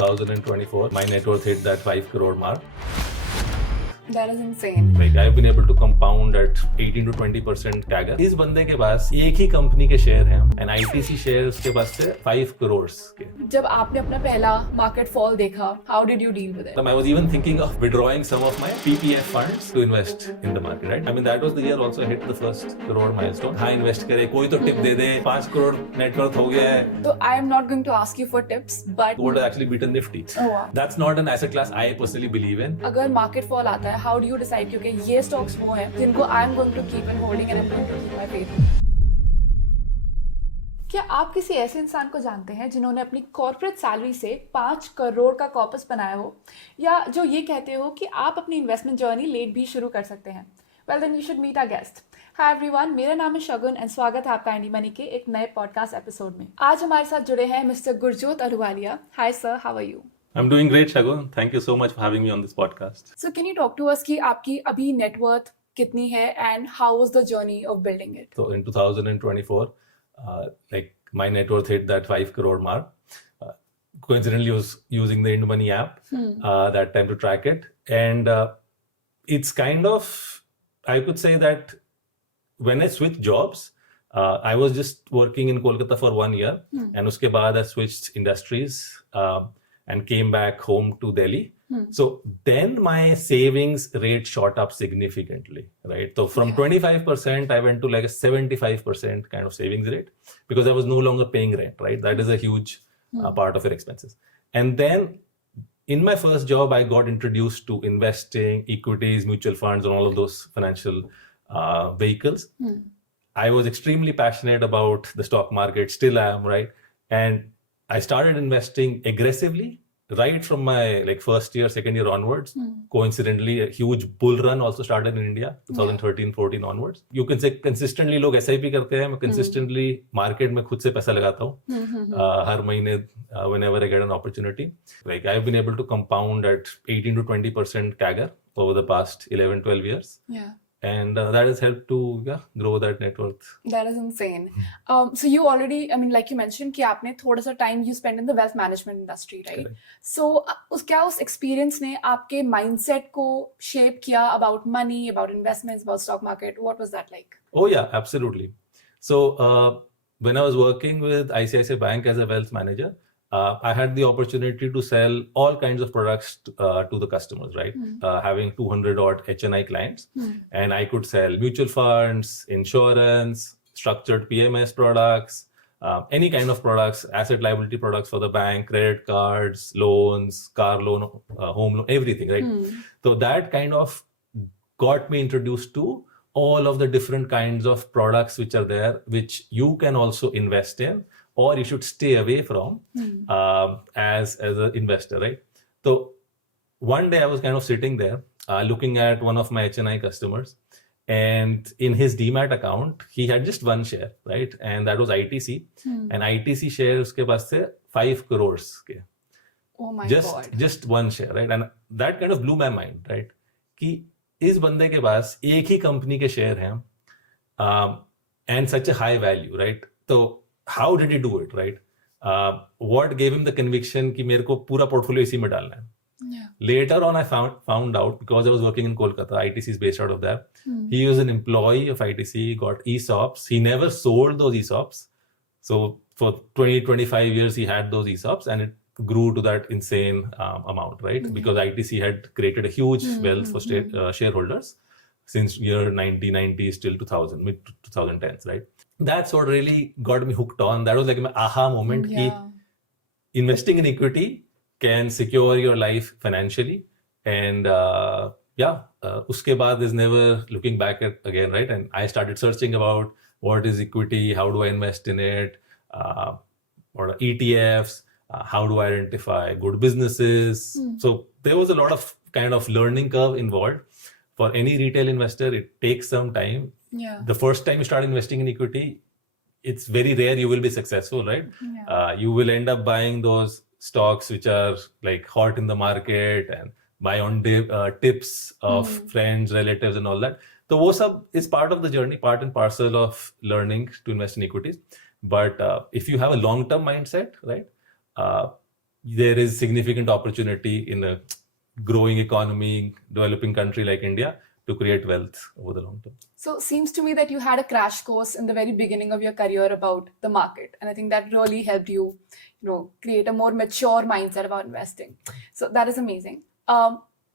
2024, my net worth hit that 5 crore mark. That is insane. Like I've been able to compound at 18 to 20% CAGR. इस बंदे के पास एक ही company के share हैं and ITC share उसके पास से 5 crores के. जब आपने अपना पहला मार्केट फॉल देखा, how did you deal with it? I was even thinking of withdrawing some of my PPF funds to invest in the market, right? I mean that was the year also I hit the first crore milestone. हाँ invest करे, कोई तो tip दे दे, 5 crore net worth हो गया है. So I am not going to ask you for tips, but Would have actually beaten Nifty. Oh wow. That's not an asset class I personally believe in. अगर market fall आता है, how do you decide क्योंकि ये stocks वो हैं जिनको I am going to keep in holding and I'm going to keep my faith? क्या आप किसी ऐसे इंसान को जानते हैं जिन्होंने अपनी कॉर्पोरेट सैलरी से 5 करोड़ का कॉर्पस बनाया हो या जो ये कहते हो कि आप अपनी इन्वेस्टमेंट जर्नी लेट भी शुरू कर सकते हैं? Well then you should meet our guest. Hi everyone, मेरा नाम है शगुन एंड स्वागत है आपका INDmoney के एक नए पॉडकास्ट एपिसोड में. आज हमारे साथ जुड़े हैं mister Gurjot Ahluwalia. Hi sir, how are you? I'm doing great, Shagun. Thank you so much for having me on this podcast. So can you talk to us कि आपकी अभी नेटवर्थ कितनी है and how was the journey of building it? So in 2024, like my net worth hit that 5 crore mark. Coincidentally, I was using the INDmoney app that time to track it. And it's kind of, I could say that when I switched jobs, I was just working in Kolkata for 1 year. And uske baad I switched industries and came back home to Delhi. So then my savings rate shot up significantly, right? So from 25%, I went to like a 75% kind of savings rate because I was no longer paying rent, right? That is a huge part of your expenses. And then in my first job, I got introduced to investing, equities, mutual funds, and all of those financial vehicles. I was extremely passionate about the stock market, still am, right? And I started investing aggressively right from my like first year, second year onwards. Coincidentally, a huge bull run also started in India, 2013-14 onwards. You can say consistently लोग SIP करते हैं. मैं consistently market में खुद से पैसा लगाता हूँ हर महीने whenever I get an opportunity. Like I've been able to compound at 18 to 20% CAGR over the past 11-12 years. Yeah. And that has helped to grow that net worth. That is insane. So you already, I mean, like you mentioned कि आपने थोड़ा सा time you spent in the wealth management industry, right? Correct. So उस experience ने आपके mindset को shape किया about money, about investments, about stock market? What was that like? Oh yeah, absolutely. So when I was working with ICICI Bank as a wealth manager, I had the opportunity to sell all kinds of products to the customers, right? Having 200 odd HNI clients, and I could sell mutual funds, insurance, structured PMS products, any kind of products, asset liability products for the bank, credit cards, loans, car loan, home loan, everything, right? So that kind of got me introduced to all of the different kinds of products which are there, which you can also invest in, or you should stay away from as an investor, right? So one day I was kind of sitting there looking at one of my HNI customers, and in his Demat account, he had just one share, right? And that was ITC. And ITC share uske paas se 5 crores ke. Oh my God. Just one share, right? And that kind of blew my mind, right? कि इस बंदे के पास एक ही company के share हैं and such a high value, right? So how did he do it, right? What gave him the conviction कि मेरे को पूरा portfolio इसी में डालना है? Yeah. Later on, I found out because I was working in Kolkata. ITC is based out of there. He was an employee of ITC, got ESOPs. He never sold those ESOPs. So for 20-25 years, he had those ESOPs, and it grew to that insane amount, right? Because ITC had created a huge wealth for shareholders since year 1990s till 2000, mid 2010s, right? That's what really got me hooked on. That was like my aha moment. Yeah. Investing in equity can secure your life financially, and uske baad is never looking back at again, right? And I started searching about what is equity, how do I invest in it, or ETFs, how do I identify good businesses. So there was a lot of kind of learning curve involved. For any retail investor, it takes some time. Yeah. The first time you start investing in equity, it's very rare you will be successful, right? Yeah. You will end up buying those stocks which are like hot in the market and buy on tips of friends, relatives and all that. So wo sab is part of the journey, part and parcel of learning to invest in equities. But if you have a long-term mindset, right, there is significant opportunity in a growing economy, developing country like India to create wealth over the long term. So seems to me that you had a crash course in the very beginning of your career about the market, and I think that really helped you, create a more mature mindset about investing. So that is amazing.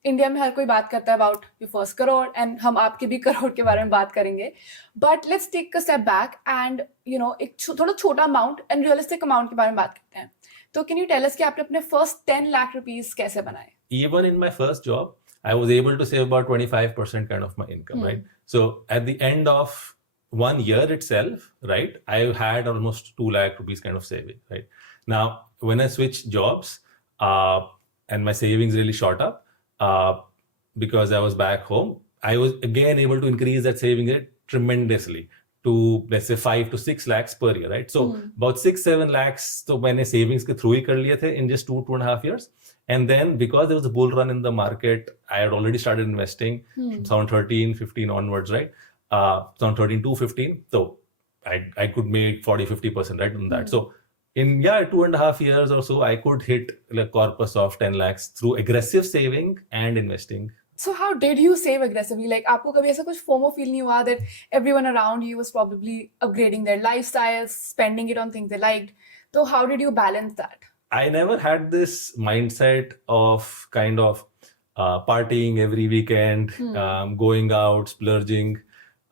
India में हर कोई बात करता है about your first crore, and हम आपके भी करोड़ के बारे में बात करेंगे, but let's take a step back and एक थोड़ा छोटा अमाउंट एंड रियलिस्टिक अमाउंट के बारे में बात करते हैं. तो कैन यू टेल अस कि आपने अपने फर्स्ट 10 लाख रुपीस कैसे बनाए? Even in my first job, I was able to save about 25% kind of my income, right? So at the end of 1 year itself, right, I had almost 2 lakh rupees kind of saving, right? Now, when I switched jobs and my savings really shot up, because I was back home, I was again able to increase that saving rate tremendously to, let's say, 5 to 6 lakhs per year, right? So about 6-7 lakhs तो मैंने savings के through ही कर लिए थे in just 2.5 years. And then because there was a bull run in the market, I had already started investing from around 13-15 onwards, right? Around 13 to 15. So I could make 40-50%, right, on that. So in 2.5 years or so, I could hit a corpus of 10 lakhs through aggressive saving and investing. So how did you save aggressively? Like आपको कभी ऐसा कुछ FOMO feel नहीं हुआ that everyone around you was probably upgrading their lifestyles, spending it on things they liked? So how did you balance that? I never had this mindset of kind of partying every weekend, going out, splurging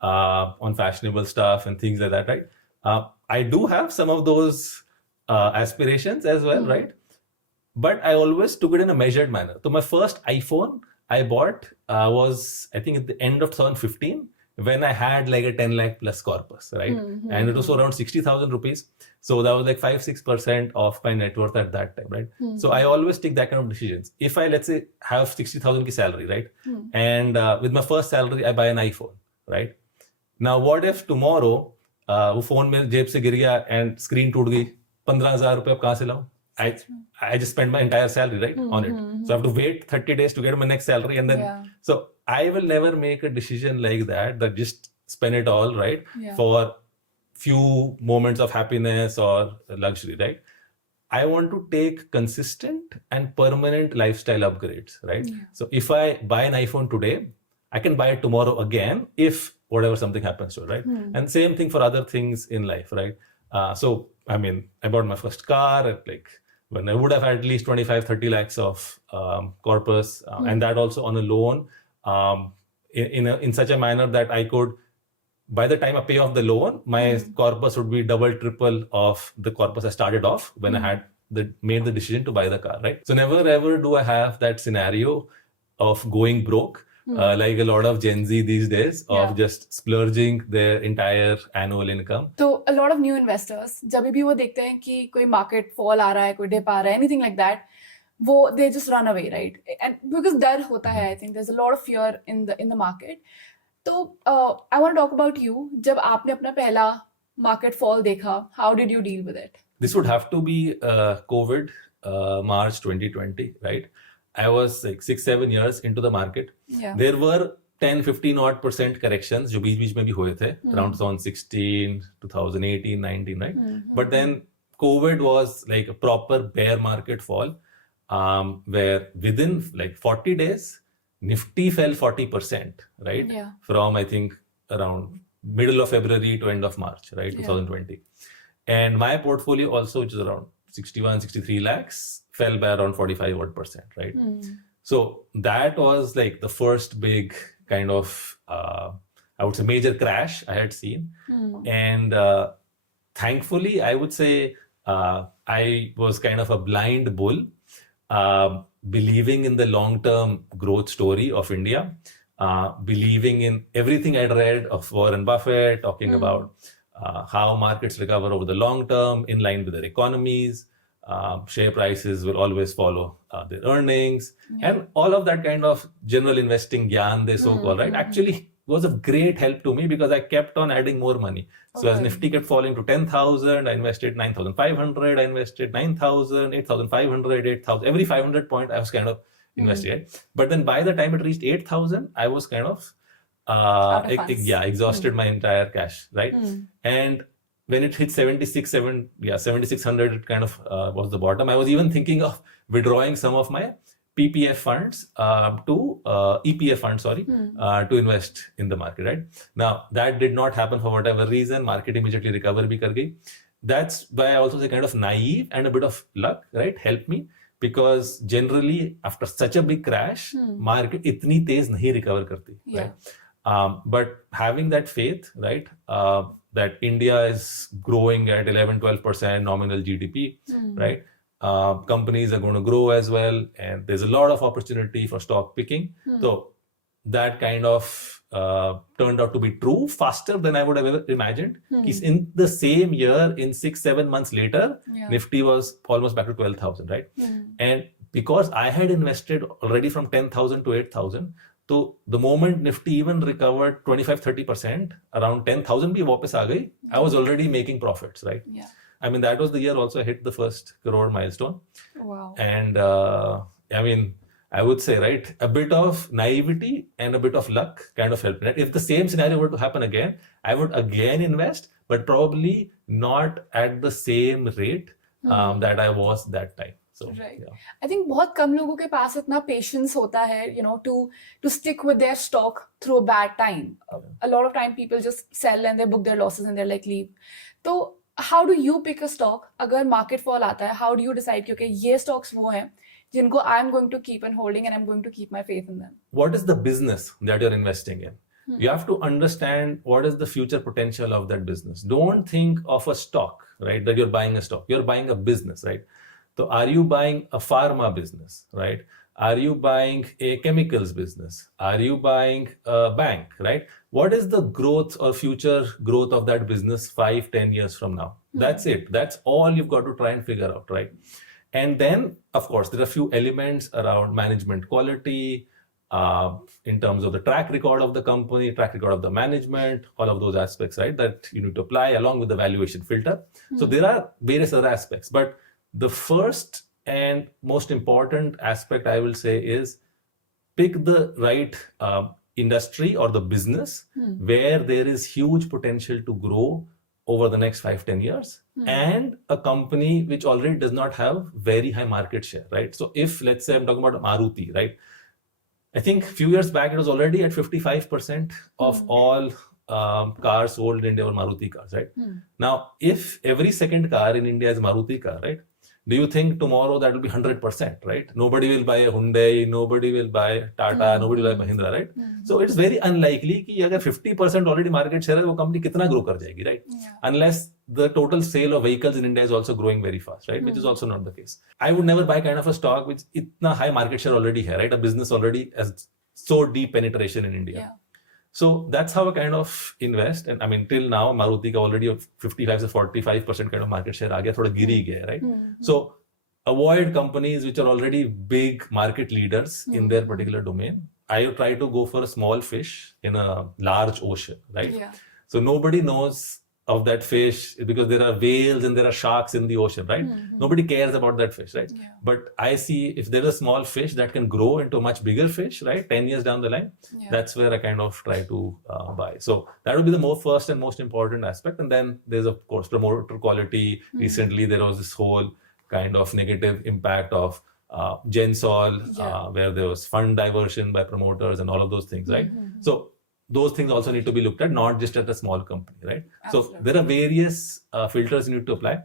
on fashionable stuff and things like that, right? I do have some of those aspirations as well, right? But I always took it in a measured manner. So my first iPhone I bought was, I think, at the end of 2015, when I had like a 10 lakh plus corpus, right? And it was around 60,000 rupees. So that was like 5-6% of my net worth at that time, right? So I always take that kind of decisions. If I, let's say, have 60,000 ki salary, right? And with my first salary, I buy an iPhone, right? Now, what if tomorrow, वो phone में जेब से गिर गया and screen टूट गई, 15,000 रुपए अब कहाँ से लाऊं? I just spent my entire salary, right, on it. So I have to wait 30 days to get my next salary, and then so I will never make a decision like that just spend it all, right, for few moments of happiness or luxury, right? I want to take consistent and permanent lifestyle upgrades, right? So if I buy an iPhone today, I can buy it tomorrow again if whatever something happens to it, right? And same thing for other things in life, right? So I mean, I bought my first car at like when I would have had at least 25-30 lakhs of corpus, and that also on a loan, in such a manner that I could, by the time I pay off the loan, my corpus would be double, triple of the corpus I started off when I had made the decision to buy the car, right? So never ever do I have that scenario of going broke, like a lot of Gen Z these days, of just splurging their entire annual income. तो a lot of new investors, जब भी वो देखते हैं कि कोई market fall आ रहा है, कोई dip आ रहा है, anything like that, वो they just run away, right? And because डर होता है, I think there's a lot of fear in the market. तो I want to talk about you. जब आपने अपना पहला market fall देखा, how did you deal with it? This would have to be COVID, March 2020, right? I was like 6-7 years into the market. There were 10-15 odd % corrections जो बीच में भी हुए थे, around 2016, 2018, 19, right? But then COVID was like a proper bear market fall, where within like 40 days, Nifty fell 40%, right? From, I think, around middle of February to end of March, right? 2020. And my portfolio also, which is around 61-63 lakhs, fell by around 45%, right? So that was like the first big kind of, I would say, major crash I had seen. And thankfully, I would say I was kind of a blind bull, believing in the long-term growth story of India, believing in everything I'd read of Warren Buffett, talking about how markets recover over the long term in line with their economies. Share prices will always follow their earnings, and all of that kind of general investing gyan, they so-called, right, actually was of great help to me because I kept on adding more money. So as Nifty kept falling to 10,000, I invested 9,500, I invested 9,000, 8,500, 8,000. Every 500 point I was kind of investing, right? But then by the time it reached 8,000, I was kind of exhausted my entire cash, right? And when it hit 7600, it kind of was the bottom. I was even thinking of withdrawing some of my PPF funds to EPF funds, to invest in the market, right? Now, that did not happen for whatever reason. Market immediately recovered bhi kar gayi. That's why I also say kind of naive and a bit of luck, right? Helped me, because generally after such a big crash, market itni tez nahi recover karti, right? But having that faith, right? That India is growing at 11-12% nominal GDP, right? Companies are going to grow as well, and there's a lot of opportunity for stock picking. So that kind of turned out to be true faster than I would have ever imagined. In the same year, in 6-7 months later, Nifty was almost back to 12,000, right? And because I had invested already from 10,000 to 8,000, so the moment Nifty even recovered 25-30%, around 10,000 bhi wapas aa gayi, I was already making profits, right? I mean, that was the year also I hit the first crore milestone. Wow. And I mean, I would say, right, a bit of naivety and a bit of luck kind of helped. Right? If the same scenario were to happen again, I would again invest, but probably not at the same rate that I was that time. So, right. I think बहुत कम लोगों के पास इतना patience होता है, to stick with their stock through a bad time. A lot of time people just sell and they book their losses and they're like leave. So how do you pick a stock? अगर market fall आता है, how do you decide कि okay, ये stocks वो हैं जिनको I'm going to keep on holding and I'm going to keep my faith in them? What is the business that you're investing in? You have to understand what is the future potential of that business. Don't think of a stock, right? That you're buying a stock. You're buying a business, right? So are you buying a pharma business, right? Are you buying a chemicals business? Are you buying a bank, right? What is the growth or future growth of that business 5-10 years from now? That's it. That's all you've got to try and figure out, right? And then, of course, there are a few elements around management quality, in terms of the track record of the company, track record of the management, all of those aspects, right? That you need to apply along with the valuation filter. So there are various other aspects, but the first and most important aspect I will say is pick the right industry or the business where there is huge potential to grow over the next 5-10 years and a company which already does not have very high market share, right? So if, let's say I'm talking about Maruti, right? I think a few years back it was already at 55% of all cars sold in India were Maruti cars, right? Now, if every second car in India is Maruti car, right? Do you think tomorrow that will be 100%, right? Nobody will buy a Hyundai, nobody will buy Tata, nobody will buy Mahindra, right? So it's very unlikely कि अगर 50% already market share है, वो company कितना grow कर जाएगी, right? Unless the total sale of vehicles in India is also growing very fast, right? Which is also not the case. I would never buy kind of a stock which इतना high market share already है, right? A business already has so deep penetration in India. So that's how I kind of invest. And I mean, till now, Maruti ka already 55-45% kind of market share aa gaya, thoda giri gaya, right? So avoid companies which are already big market leaders in their particular domain. I try to go for a small fish in a large ocean, right? So nobody knows of that fish because there are whales and there are sharks in the ocean, right? Nobody cares about that fish, right? But I see if there's a small fish that can grow into a much bigger fish, right? 10 years down the line, that's where I kind of try to buy. So that would be the first and most important aspect. And then there's, of course, promoter quality. Recently, there was this whole kind of negative impact of Gensol, where there was fund diversion by promoters and all of those things, right? So those things also need to be looked at, not just at a small company, right? Absolutely. So there are various filters you need to apply,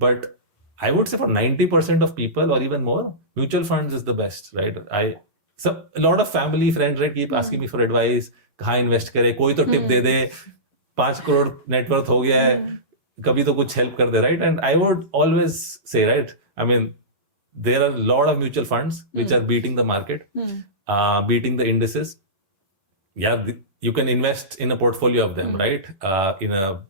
but I would say for 90% of people or even more, mutual funds is the best, right? So a lot of family friends, right, keep asking me for advice, कहाँ invest करे, कोई तो tip दे दे, 5 crore net worth हो गया है, कभी तो कुछ help कर दे, right? And I would always say, right, I mean, there are a lot of mutual funds which are beating the market, beating the indices. You can invest in a portfolio of them, right? In a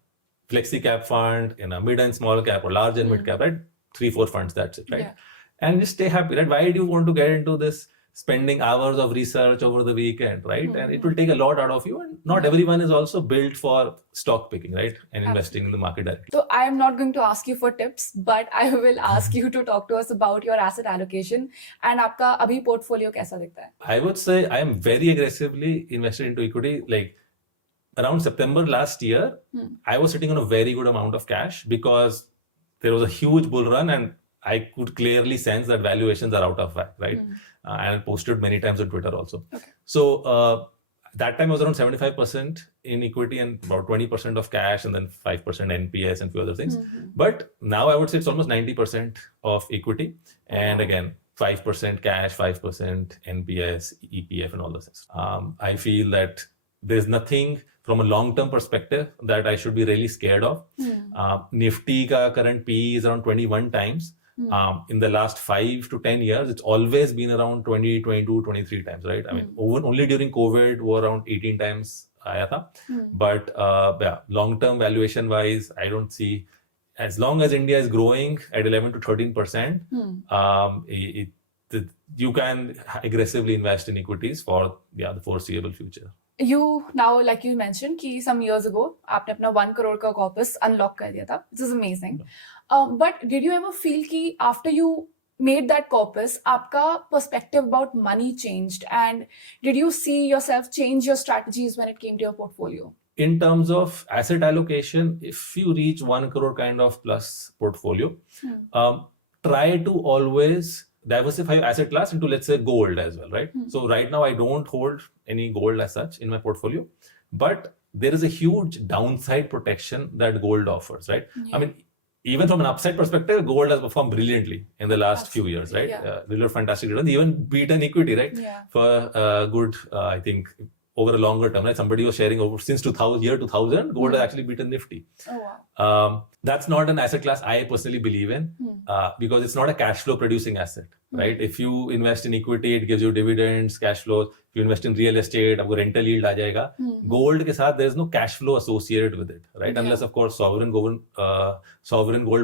flexi cap fund, in a mid and small cap or large and mid cap, right? 3-4 funds, that's it, right? And just stay happy, right? Why do you want to get into this spending hours of research over the weekend, right? And it will take a lot out of you. And not everyone is also built for stock picking, right? And investing in the market directly. So I am not going to ask you for tips, but I will ask you to talk to us about your asset allocation and आपका अभी portfolio कैसा दिखता है? I would say I am very aggressively invested into equity. Like around September last year, I was sitting on a very good amount of cash because there was a huge bull run and I could clearly sense that valuations are out of whack, right? And I posted many times on Twitter also. Okay. So that time I was around 75% in equity and about 20% of cash and then 5% NPS and few other things. But now I would say it's almost 90% of equity. And again, 5% cash, 5% NPS, EPF and all those things. I feel that there's nothing from a long-term perspective that I should be really scared of. Nifty ka current PE is around 21 times. In the last 5 to 10 years, it's always been around 20, 22, 23 times, right? I mean, only during COVID, वो around 18 times आया था. But yeah, long-term valuation-wise, I don't see, as long as India is growing at 11 to 13%, you can aggressively invest in equities for the foreseeable future. You now, like you mentioned, कि some years ago, आपने अपना 1 crore का corpus unlock कर दिया था, which is amazing. But did you ever feel कि after you made that corpus, आपका perspective about money changed, and did you see yourself change your strategies when it came to your portfolio? In terms of asset allocation, if you reach 1 crore kind of plus portfolio, try to always diversify your asset class into, let's say, gold as well, right? So right now I don't hold any gold as such in my portfolio, but there is a huge downside protection that gold offers, right? I mean, even from an upside perspective, gold has performed brilliantly in the last few years, right? Really fantastic returns, even beaten equity, right? For good, I think, over a longer term, right? Somebody was sharing over since 2000, gold has actually beaten Nifty. That's not an asset class I personally believe in because it's not a cash flow producing asset, right? If you invest in equity, it gives you dividends, cash flows. If you invest in real estate, आपको rental yield आ जाएगा. Gold के साथ there is no cash flow associated with it, right? Unless of course sovereign gold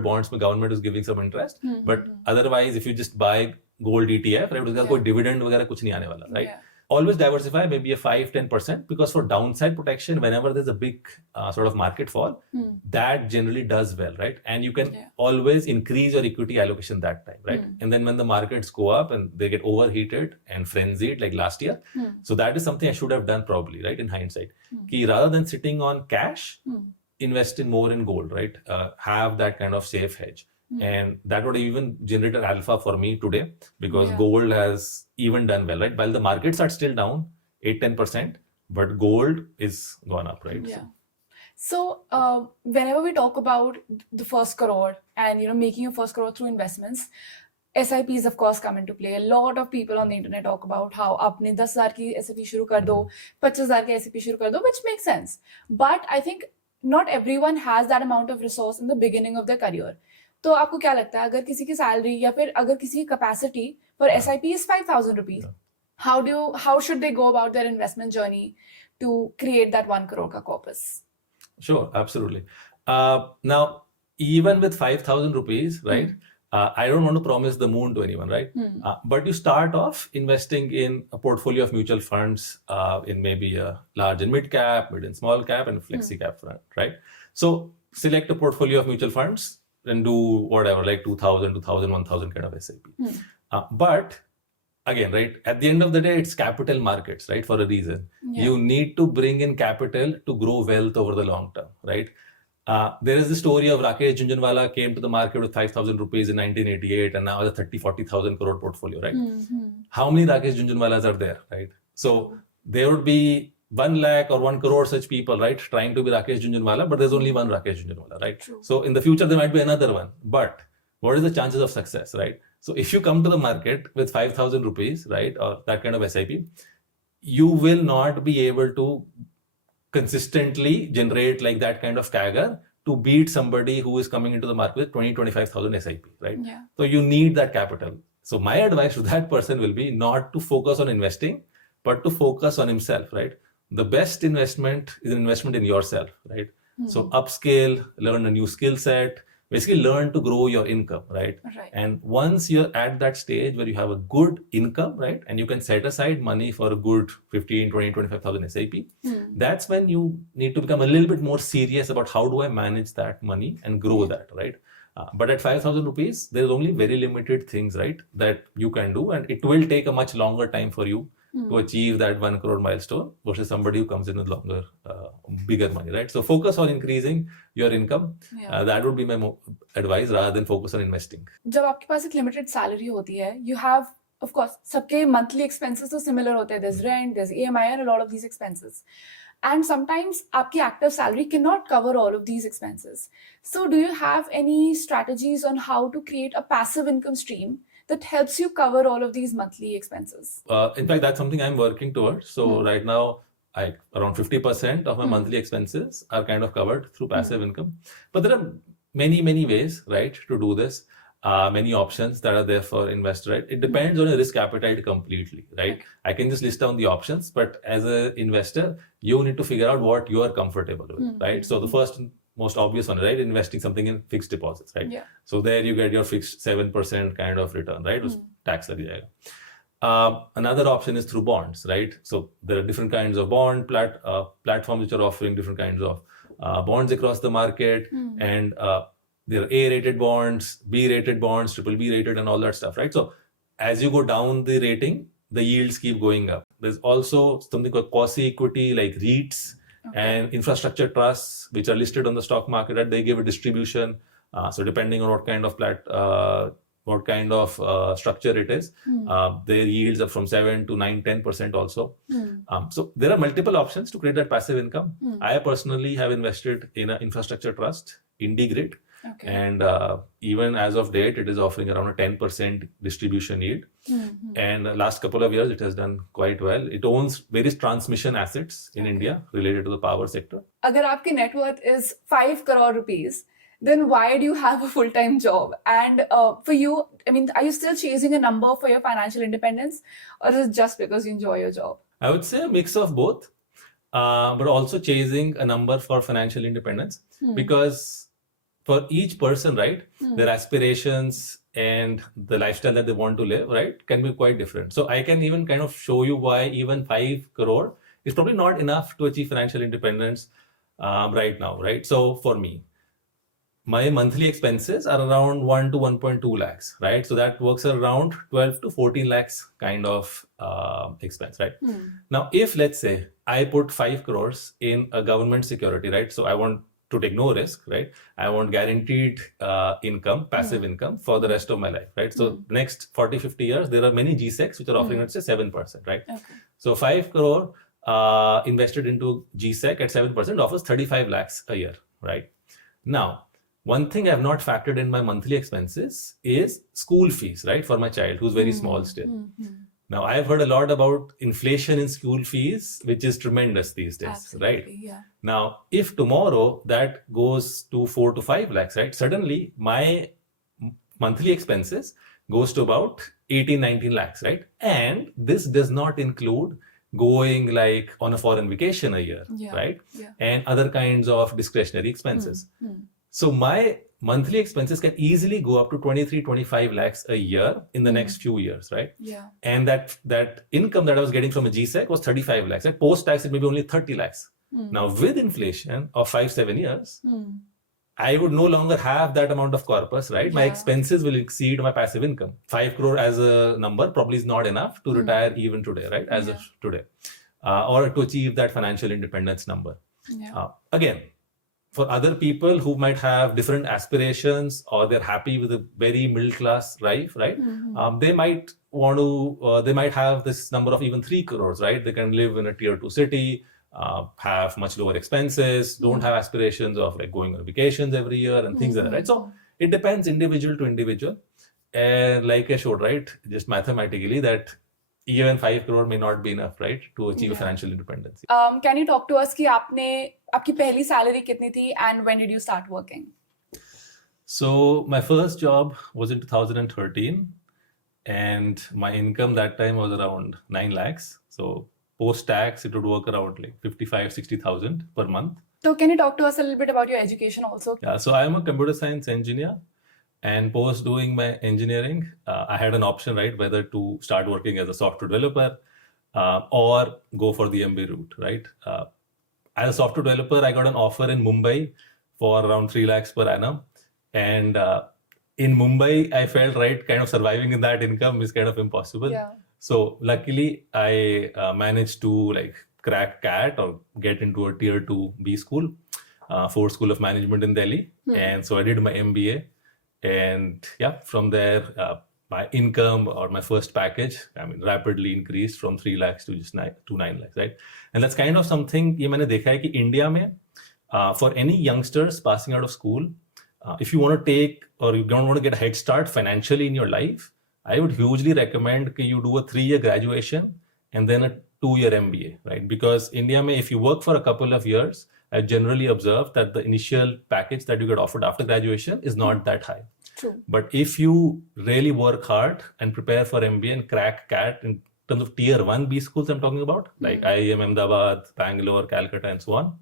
bonds में government is giving some interest. But otherwise, if you just buy gold ETF, right, उसका कोई dividend वगैरह कुछ नहीं आने वाला, right? Always diversify, maybe a 5-10%, because for downside protection, whenever there's a big sort of market fall, that generally does well, right? And you can always increase your equity allocation that time, right? And then when the markets go up and they get overheated and frenzied like last year, so that is something I should have done probably, right? In hindsight, ki rather than sitting on cash, invest in more in gold, right? Have that kind of safe hedge. And that would even generate alpha for me today because gold has even done well, right? While the markets are still down 8-10%, but gold is gone up, right? Yeah. So whenever we talk about the first crore and making your first crore through investments, SIPs of course come into play. A lot of people on the internet talk about how आपने 10,000 की SIP शुरू कर दो, 25,000 की SIP शुरू कर दो, which makes sense. But I think not everyone has that amount of resource in the beginning of their career. तो आपको क्या लगता है अगर किसी की सैलरी या फिर अगर किसी की capacity for SIP is 5,000 rupees, how should they go about their investment journey to create that 1 crore ka corpus? Sure, absolutely. Now, even with 5,000 rupees, right? I don't want to promise the moon to anyone, right? But you start off investing in a portfolio of mutual funds in maybe a large and mid cap, mid and small cap, and flexi cap fund, right? So select a portfolio of mutual funds and do whatever, like 2,000, 1,000 kind of SIP. But again, right, at the end of the day, it's capital markets, right, for a reason. You need to bring in capital to grow wealth over the long term, right? There is the story of Rakesh Jhunjhunwala came to the market with 5,000 rupees in 1988 and now has a 30-40,000 crore portfolio, right? How many Rakesh Jhunjhunwalas are there, right? So there would be 1 lakh or 1 crore such people, right, trying to be Rakesh Jhunjhunwala, but there's only one Rakesh Jhunjhunwala, right? True. So in the future, there might be another one. But what is the chances of success, right? So if you come to the market with 5,000 rupees, right, or that kind of SIP, you will not be able to consistently generate like that kind of CAGR to beat somebody who is coming into the market with 20-25,000 SIP, right? So you need that capital. So my advice to that person will be not to focus on investing, but to focus on himself, right? The best investment is an investment in yourself, right? So upscale, learn a new skill set, basically learn to grow your income, right? And once you're at that stage where you have a good income, right? And you can set aside money for a good 15, 20, 25,000 SIP, that's when you need to become a little bit more serious about how do I manage that money and grow that, right? But at 5,000 rupees, there's only very limited things, right, that you can do. And it will take a much longer time for you to achieve that 1 crore milestone versus somebody who comes in with longer, bigger money, right? So focus on increasing your income. That would be my advice rather than focus on investing. जब आपके पास एक limited salary होती है, you have, of course, सबके monthly expenses तो similar होते हैं. There's rent, there's EMI and a lot of these expenses. And sometimes आपकी active salary cannot cover all of these expenses. So do you have any strategies on how to create a passive income stream that helps you cover all of these monthly expenses? In fact, that's something I'm working towards. So right now, around 50% of my monthly expenses are kind of covered through passive income. But there are many, many ways, right, to do this. Many options that are there for investor, right? It depends on your risk appetite completely, right? Okay. I can just list down the options, but as an investor, you need to figure out what you are comfortable with, right? So the first most obvious one, right? Investing something in fixed deposits, right? Yeah. So there you get your fixed 7% kind of return, right? Tax lagi jayega. Another option is through bonds, right? So there are different kinds of platforms which are offering different kinds of bonds across the market, and there are A-rated bonds, B-rated bonds, BBB rated, and all that stuff, right? So as you go down the rating, the yields keep going up. There's also something called quasi-equity like REITs and infrastructure trusts, which are listed on the stock market, that they give a distribution. So depending on what kind of structure it is, their yields are from 7 to 9, 10% also. So there are multiple options to create that passive income. I personally have invested in an infrastructure trust, IndiGrid. Okay. And even as of date, it is offering around a 10% distribution yield. And the last couple of years, it has done quite well. It owns various transmission assets in India related to the power sector. अगर आपकी net worth is 5 crore rupees, then why do you have a full-time job? And for you, I mean, are you still chasing a number for your financial independence, or is it just because you enjoy your job? I would say a mix of both, but also chasing a number for financial independence, because for each person, right, their aspirations and the lifestyle that they want to live, right, can be quite different. So I can even kind of show you why even 5 crore is probably not enough to achieve financial independence right now, right? So for me, my monthly expenses are around 1 to 1.2 lakhs, right? So that works around 12 to 14 lakhs kind of expense, right? Now, if let's say I put 5 crores in a government security, right? So I want to take no risk, right? I want guaranteed income, passive income for the rest of my life, right? So next 40, 50 years, there are many GSECs which are offering, let's say 7%, right? Okay. So 5 crore invested into GSEC at 7% offers 35 lakhs a year, right? Now, one thing I have not factored in my monthly expenses is school fees, right? For my child who's very small still. Now, I've heard a lot about inflation in school fees, which is tremendous these days, right? Yeah. Now, if tomorrow that goes to 4 to 5 lakhs, right? Suddenly, my monthly expenses goes to about 18, 19 lakhs, right? And this does not include going like on a foreign vacation a year, right? Yeah. And other kinds of discretionary expenses. So my monthly expenses can easily go up to 23, 25 lakhs a year in the next few years, right? Yeah. And that income that I was getting from a GSEC was 35 lakhs. And post-tax, it may be only 30 lakhs. Now, with inflation of 5-7 years, I would no longer have that amount of corpus, right? My expenses will exceed my passive income. 5 crore as a number probably is not enough to retire even today, right? As of today. Or to achieve that financial independence number. Again, for other people who might have different aspirations or they're happy with a very middle class life, right? They might want to, they might have this number of even 3 crores, right? They can live in a tier 2 city, have much lower expenses, don't have aspirations of like going on vacations every year and things like that, right? So it depends individual to individual. And like I showed, right, just mathematically that even 5 crore may not be enough, right, to achieve financial independence. Can you talk to us कि आपकी पहली salary कितनी थी and when did you start working? So my first job was in 2013 and my income that time was around 9 lakhs. So post-tax, it would work around like 55-60,000 per month. So can you talk to us a little bit about your education also? Yeah, so I am a computer science engineer. And post doing my engineering, I had an option, right, whether to start working as a software developer or go for the MBA route, right? As a software developer, I got an offer in Mumbai for around 3 lakhs per annum. And in Mumbai, I felt, right, kind of surviving in that income is kind of impossible. So luckily, I managed to like crack CAT or get into a tier 2 B school, Fore School of Management in Delhi. And so I did my MBA. And yeah, from there, my income or my first package, I mean, rapidly increased from 3 lakhs to just 9 lakhs, right? And that's kind of something ये मैंने देखा है कि India में for any youngsters passing out of school, if you want to take or you don't want to get a head start financially in your life, I would hugely recommend that you do a 3-year graduation and then a 2-year MBA, right? Because India mein, if you work for a couple of years, I've generally observed that the initial package that you get offered after graduation is not that high. True. But if you really work hard and prepare for MBA and crack CAT in terms of tier 1B schools I'm talking about, like IIM Ahmedabad, Bangalore, Calcutta, and so on,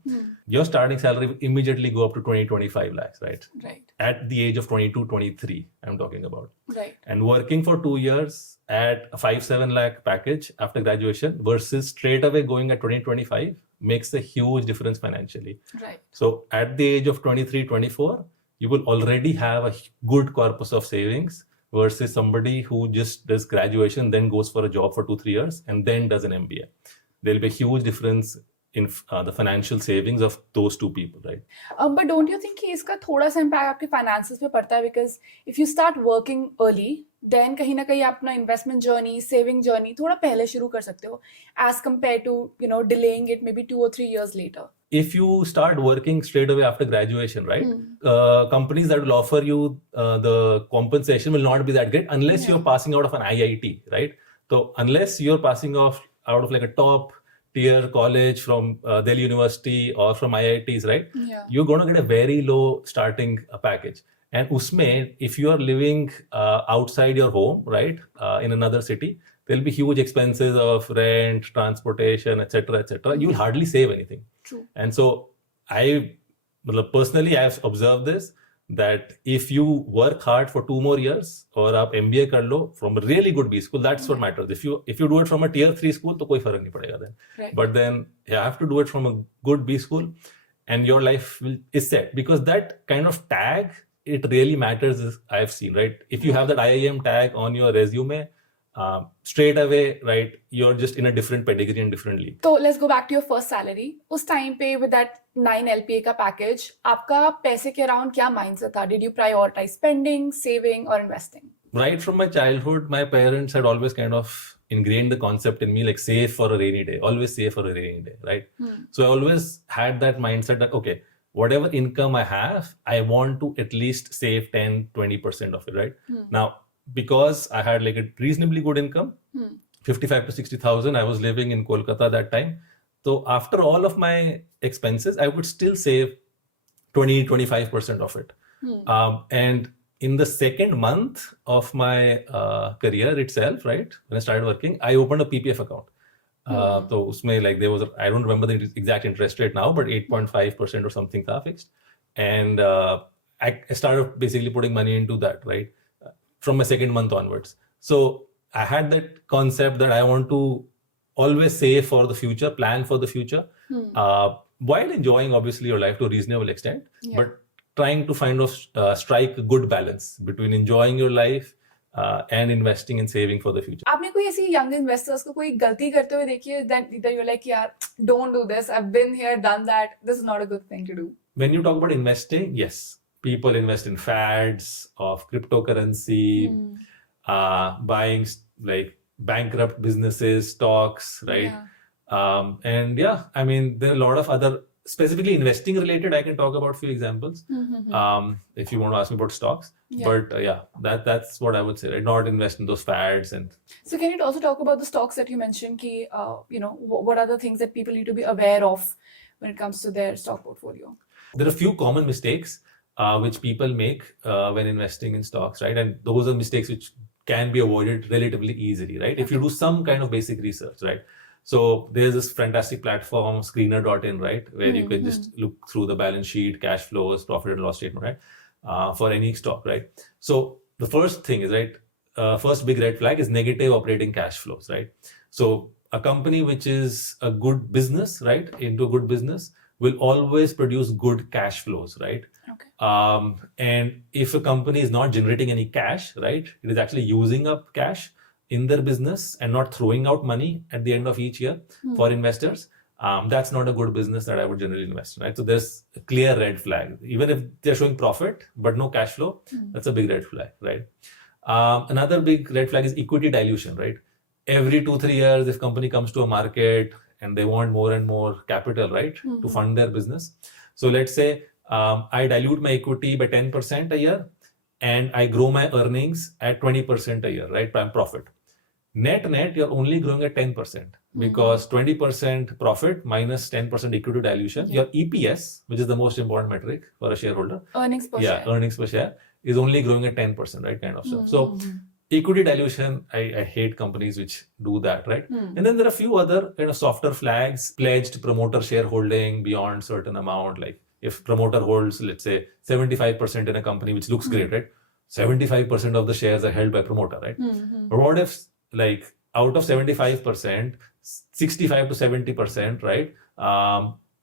your starting salary will immediately go up to 20-25 lakhs, right? Right. At the age of 22-23, I'm talking about. Right. And working for 2 years at a 5-7 lakh package after graduation versus straight away going at 20-25 makes a huge difference financially. Right. So at the age of 23-24, you will already have a good corpus of savings versus somebody who just does graduation, then goes for a job for 2-3 years and then does an MBA. There'll be a huge difference in the financial savings of those two people, right? But don't you think कि इसका थोड़ा सा impact आपके finances पे पड़ता है? Because if you start working early, then कहीं ना कहीं आप अपना investment journey, saving journey थोड़ा पहले शुरू कर सकते हो, as compared to delaying it maybe 2 or 3 years later. If you start working straight away after graduation, right? Companies that will offer you the compensation will not be that great unless you're passing out of an IIT, right? So unless you're passing out of like a top tier college from Delhi University or from IITs, right? Yeah. You're going to get a very low starting package. And usme, if you are living outside your home, right, in another city, there'll be huge expenses of rent, transportation, etc., etc. You'll hardly save anything. True. And so personally, I have observed this, that if you work hard for 2 more years or आप MBA कर लो from a really good B school, that's what matters. If you do it from a tier 3 school, तो कोई फर्क नहीं पड़ेगा then. Right. But then you have to do it from a good B school, and your life is set, because that kind of tag, it really matters. I've seen, right? If you have that IIM tag on your resume, straight away, right, you're just in a different pedigree and different league. So let's go back to your first salary. उस time पे with that 9 LPA का package, आपका पैसे के around क्या mindset था? Did you prioritize spending, saving, or investing? Right from my childhood, my parents had always kind of ingrained the concept in me, like save for a rainy day, always save for a rainy day, right? So I always had that mindset that, okay, whatever income I have, I want to at least save 10-20% of it, right? Now, because I had like a reasonably good income, 55 to 60,000, I was living in Kolkata that time. So after all of my expenses, I would still save 20-25% of it. And in the second month of my career itself, right, when I started working, I opened a PPF account. So usme like there was I don't remember the exact interest rate now, but 8.5% or something tha fixed. And I started basically putting money into that, right, from my second month onwards. So I had that concept that I want to always save for the future, plan for the future, while enjoying obviously your life to a reasonable extent, but trying to find strike a good balance between enjoying your life and investing and saving for the future. आपने कोई ऐसी young investors को कोई गलती करते हुए देखी है that you're like, यार, don't do this, I've been here, done that, this is not a good thing to do? When you talk about investing, yes, people invest in fads of cryptocurrency, buying like bankrupt businesses, stocks, right? And yeah, I mean, there are a lot of other specifically investing related. I can talk about a few examples if you want to ask me about stocks. But yeah, that's what I would say, right? Not invest in those fads. And so can you also talk about the stocks that you mentioned? Ki, what are the things that people need to be aware of when it comes to their stock portfolio? There are a few common mistakes which people make when investing in stocks, right? And those are mistakes which can be avoided relatively easily, right? If you do some kind of basic research, right? So there's this fantastic platform, screener.in, right? Where you can just look through the balance sheet, cash flows, profit and loss statement, right? For any stock, right? So the first thing is, right? First big red flag is negative operating cash flows, right? So a company which is a good business, right? Into a good business will always produce good cash flows, right? Okay. And if a company is not generating any cash, right? It is actually using up cash. in their business and not throwing out money at the end of each year for investors, that's not a good business that I would generally invest in, right? So there's a clear red flag. Even if they're showing profit but no cash flow, that's a big red flag, right? Another big red flag is equity dilution, right? Every 2-3 years, if company comes to a market and they want more and more capital, right, to fund their business. So let's say I dilute my equity by 10% a year and I grow my earnings at 20% a year, right, prime profit. Net, you're only growing at 10% because 20% profit minus 10% equity dilution, your EPS, which is the most important metric for a shareholder. Earnings per share. Yeah, earnings per share is only growing at 10%, right, kind of stuff. So equity dilution, I hate companies which do that, right? And then there are a few other kind of softer flags, pledged promoter shareholding beyond certain amount. Like if promoter holds, let's say 75% in a company, which looks great, right? 75% of the shares are held by promoter, right? But what if like out of 75%, 65 to 70%, right,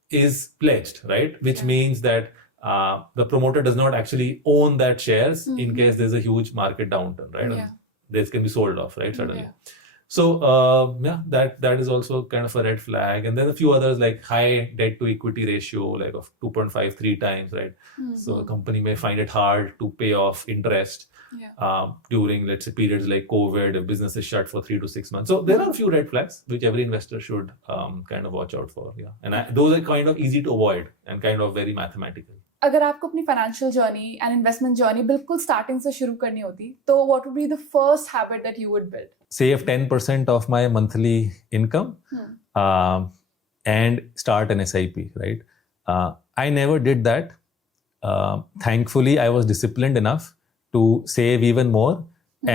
is pledged, right? Which means that the promoter does not actually own that shares in case there's a huge market downturn, right? And this can be sold off, right, suddenly. So that is also kind of a red flag. And then a few others like high debt to equity ratio, like of 2.53 times, right? So a company may find it hard to pay off interest during, let's say, periods like COVID, if business is shut for 3 to 6 months. So there are a few red flags which every investor should kind of watch out for. And those are kind of easy to avoid and kind of very mathematical. अगर आपको अपनी financial journey and investment journey बिल्कुल starting से शुरू करनी होती तो what would be the first habit that you would build? Save 10% of my monthly income and start an SIP, right? I never did that. Thankfully, I was disciplined enough to save even more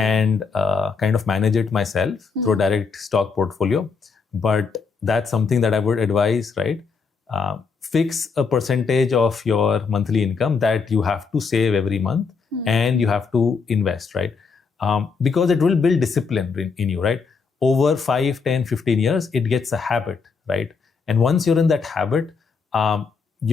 and kind of manage it myself through a direct stock portfolio. But that's something that I would advise, right? Fix a percentage of your monthly income that you have to save every month and you have to invest, right? Because it will build discipline in you, right? Over 5, 10, 15 years, it gets a habit, right? And once you're in that habit,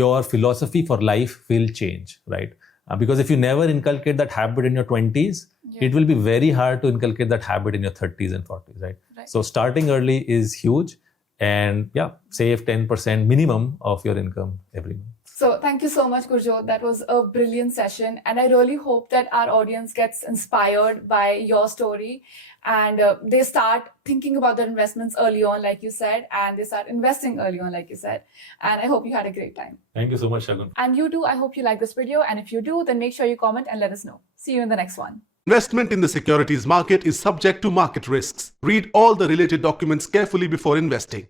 your philosophy for life will change, right? Because if you never inculcate that habit in your 20s, it will be very hard to inculcate that habit in your 30s and 40s, right? So starting early is huge. And save 10% minimum of your income every month. So thank you so much, Gurjot. That was a brilliant session. And I really hope that our audience gets inspired by your story and they start thinking about their investments early on, like you said, and they start investing early on, like you said. And I hope you had a great time. Thank you so much, Shagun. And you too. I hope you like this video. And if you do, then make sure you comment and let us know. See you in the next one. Investment in the securities market is subject to market risks. Read all the related documents carefully before investing.